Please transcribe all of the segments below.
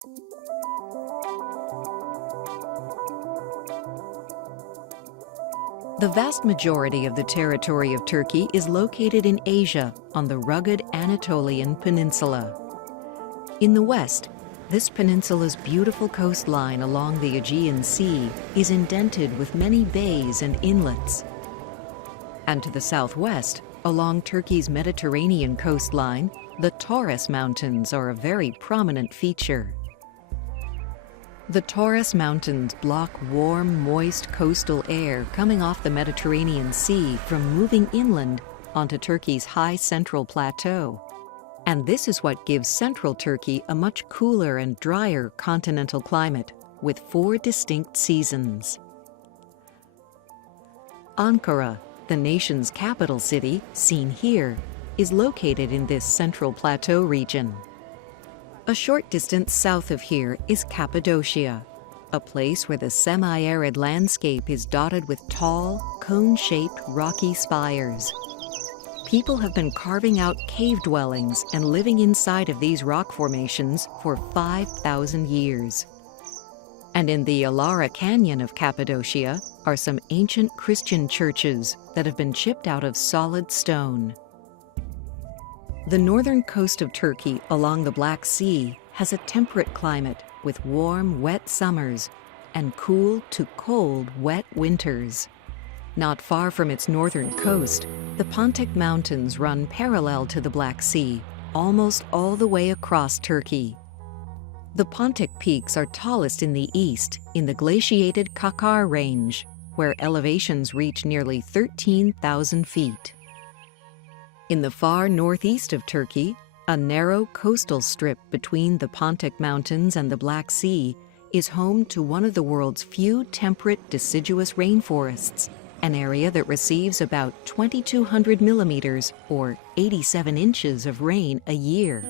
The vast majority of the territory of Turkey is located in Asia on the rugged Anatolian Peninsula. In the west, this peninsula's beautiful coastline along the Aegean Sea is indented with many bays and inlets. And to the southwest, along Turkey's Mediterranean coastline, the Taurus Mountains are a very prominent feature. The Taurus Mountains block warm, moist coastal air coming off the Mediterranean Sea from moving inland onto Turkey's high central plateau. And this is what gives central Turkey a much cooler and drier continental climate, with 4 distinct seasons. Ankara, the nation's capital city, seen here, is located in this central plateau region. A short distance south of here is Capadoccia, a place where the semi-arid landscape is dotted with tall, cone-shaped rocky spires. People have been carving out cave dwellings and living inside of these rock formations for 5,000 years. And in the Alara Canyon of Cappadocia are some ancient Christian churches that have been chipped out of solid stone. The northern coast of Turkey along the Black Sea has a temperate climate with warm, wet summers and cool to cold, wet winters. Not far from its northern coast, the Pontic Mountains run parallel to the Black Sea, almost all the way across Turkey. The Pontic peaks are tallest in the east, in the glaciated Kakar Range, where elevations reach nearly 13,000 feet. In the far northeast of Turkey, a narrow coastal strip between the Pontic Mountains and the Black Sea is home to one of the world's few temperate deciduous rainforests, an area that receives about 2,200 millimeters or 87 inches of rain a year.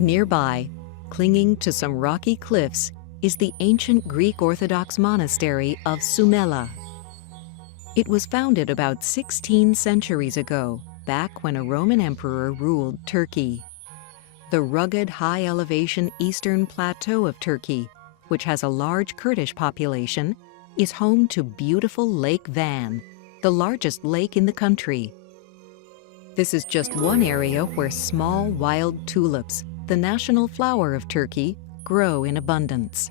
Nearby, clinging to some rocky cliffs, is the ancient Greek Orthodox monastery of Sumela. It was founded about 16 centuries ago, back when a Roman emperor ruled Turkey. The rugged, high-elevation eastern plateau of Turkey, which has a large Kurdish population, is home to beautiful Lake Van, the largest lake in the country. This is just one area where small wild tulips, the national flower of Turkey, grow in abundance.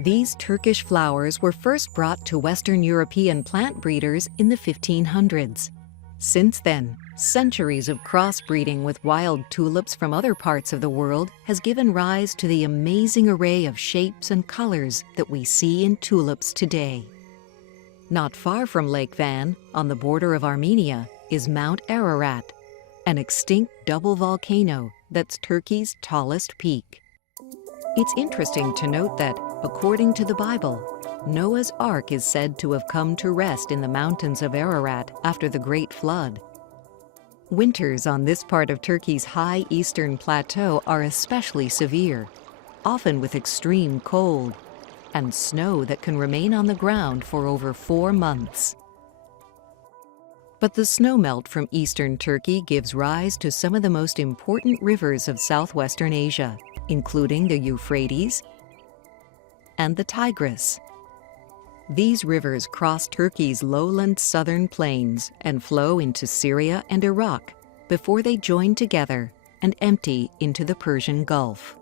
These Turkish flowers were first brought to Western European plant breeders in the 1500s. Since then, centuries of crossbreeding with wild tulips from other parts of the world has given rise to the amazing array of shapes and colors that we see in tulips today. Not far from Lake Van, on the border of Armenia, is Mount Ararat, an extinct double volcano that's Turkey's tallest peak. It's interesting to note that, according to the Bible, Noah's Ark is said to have come to rest in the mountains of Ararat after the Great Flood. Winters on this part of Turkey's high eastern plateau are especially severe, often with extreme cold, and snow that can remain on the ground for over 4 months. But the snowmelt from eastern Turkey gives rise to some of the most important rivers of southwestern Asia, including the Euphrates and the Tigris. These rivers cross Turkey's lowland southern plains and flow into Syria and Iraq before they join together and empty into the Persian Gulf.